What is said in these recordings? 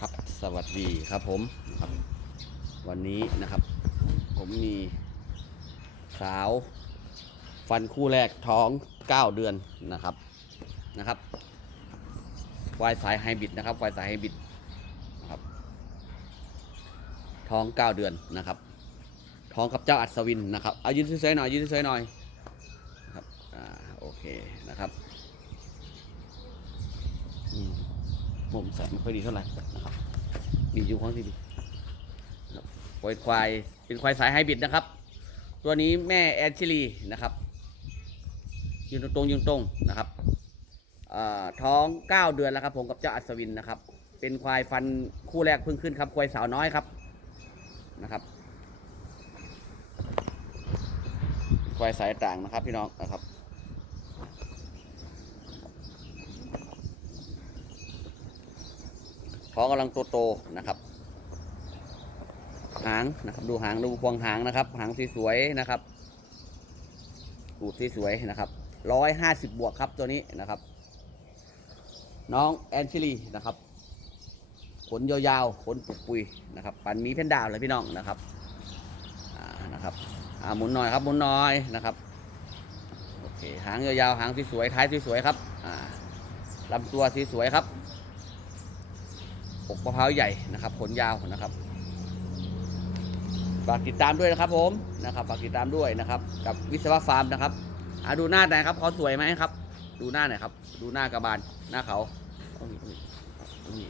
ครับสวัสดีครับผมครับ วันนี้นะครับ ผมมีสาว ฟันคู่แรกท้อง 9 เดือนนะครับนะครับวายสายไฮบริดนะครับวายสายไฮบริดนะครับ ท้อง 9 เดือนนะครับ ท้องกับเจ้าอัศวินนะครับเอายืนสวยๆหน่อยยืนสวยๆหน่อยครับอ่าโอเคนะครับ อืม มุมแสงไม่ค่อยดีเท่าไหร่นะครับมีอยู่ของที่ดีควายควายเป็นควายสายไฮบริดนะครับ ตัวนี้แม่แอนชิลีนะครับยืนตรงยืนตรงนะครับท้อง 9 เดือนแล้วครับผมกับเจ้าอัศวินนะครับ เป็นควายฟันคู่แรกเพิ่งขึ้นครับ ควายสาวน้อยครับนะครับควายสายต่างนะครับพี่น้องนะครับ ท้องกำลังโตๆนะครับ หางนะครับดูหางดูพวงหางนะครับ หางสวยๆนะครับตูดสวยๆนะครับร้อยห้าสิบบวกครับตัวนี้นะครับ น้องแอนชิลีนะครับขนยาวๆขนปุกปุยนะครับปันมีเพนดาวเลยพี่น้องนะครับอ่านะครับอ่าหมุนหน่อยครับหมุนหน่อยนะครับโอเคหางยาวๆหางสวยๆท้ายสวยๆครับอ่าลำตัวสวยๆครับ กมะพร้าวใหญ่นะครับขนยาวนะครับฝากติดตามด้วยนะครับผมนะครับฝากติดตามด้วยนะครับ กับวิศวะฟาร์มนะครับอาดูหน้าหน่อยครับเขาสวยไหมครับ ดูหน้าหน่อยครับ ดูหน้ากระบาลหน้าเขาตรงนี้ตรงนี้ตรงนี้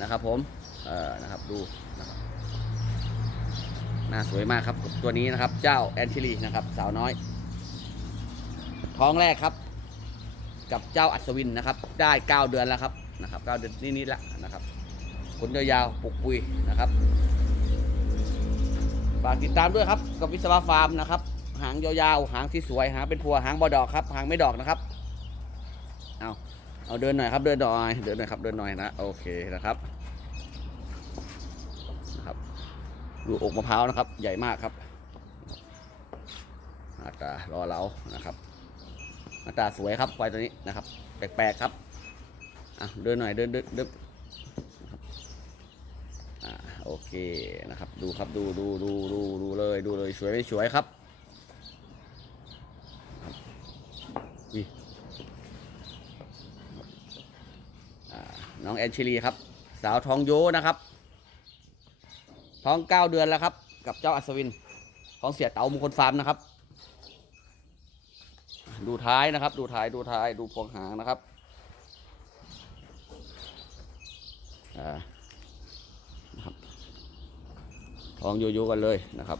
นะครับผมเอ่อนะครับดูนะครับหน้าสวยมากครับตัวนี้นะครับ เจ้าแอนชิลีนะครับ สาวน้อย ท้องแรกครับ กับเจ้าอัศวินนะครับ ได้ 9 เดือนแล้วครับนะครับ 9 เดือนนิดๆแล้วนะครับ ขนยาวๆปุกปุยนะครับฝากติดตามด้วยครับกับวิศวะฟาร์มนะครับ หางยาวๆหางที่สวยหางเป็นพัวหางบอดอกครับหางไม่ดอกนะครับเอาเอาเดินหน่อยครับเดินหน่อยเดินหน่อยครับเดินหน่อยนะโอเคนะครับนะครับดูอกมะพร้าวนะครับ ใหญ่มากครับหน้าตารอเรานะครับหน้าตาสวยครับควายตัวนี้นะครับ แปลกๆครับอะเดินหน่อยเดินเดินเดิน โอเคนะครับ ดูครับดูดูดูดูดูเลยดูเลยสวยไม่สวยครับน้องแอนชิลีครับ สาวทองโยนะครับ ท้องเก้าเดือนแล้วครับ กับเจ้าอัศวิน ของเสียเต๋ามงคลฟาร์มนะครับ ดูท้ายนะครับ ดูท้ายดูท้ายดูพวงหางนะครับอ่า ท้องโยๆกันเลยนะครับ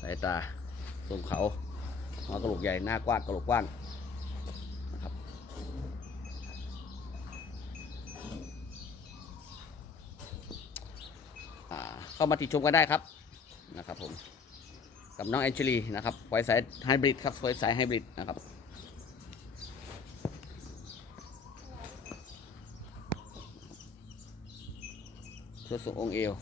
สายตาทรงเขาหัวกระโหลกใหญ่หน้ากว้างกระโหลกกว้างนะครับเข้ามาติดชมกันได้ครับนะครับผมกับน้องแอนเจลีนะครับไวสายไฮบริดครับไวสายไฮบริดนะครับ ส่วนสูงองค์เอว